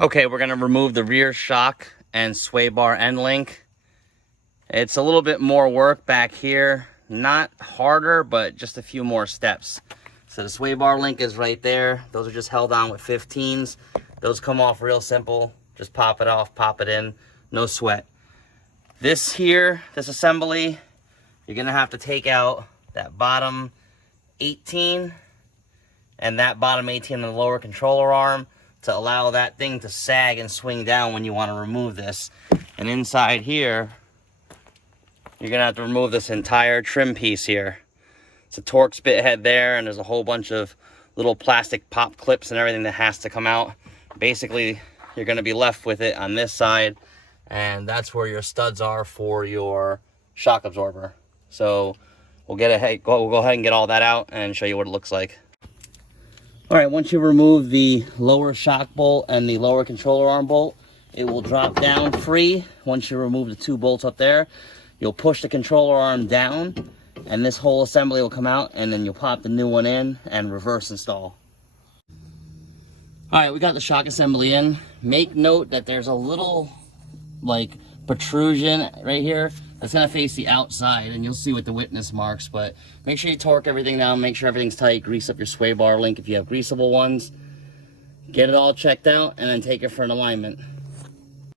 Okay, we're gonna remove the rear shock and sway bar end link. It's a little bit more work back here. Not harder, but just a few more steps. So the sway bar link is right there. Those are just held on with 15s. Those come off real simple. Just pop it off, pop it in, no sweat. This here, this assembly, you're gonna have to take out that bottom 18 and that bottom 18 on the lower controller arm to allow that thing to sag and swing down when you want to remove this. And inside here, you're gonna have to remove this entire trim piece here. It's a Torx bit head there, and there's a whole bunch of little plastic pop clips and everything that has to come out. Basically, you're gonna be left with it on this side, and that's where your studs are for your shock absorber. So we'll go ahead and get all that out and show you what it looks like. All right, once you remove the lower shock bolt and the lower controller arm bolt, it will drop down free. Once you remove the two bolts up there, you'll push the controller arm down, and this whole assembly will come out, and then you'll pop the new one in and reverse install. All right, we got the shock assembly in. Make note that there's a little like protrusion right here that's gonna face the outside, and you'll see with the witness marks, but make sure you torque everything down, make sure everything's tight, grease up your sway bar link if you have greasable ones. Get it all checked out, and then take it for an alignment.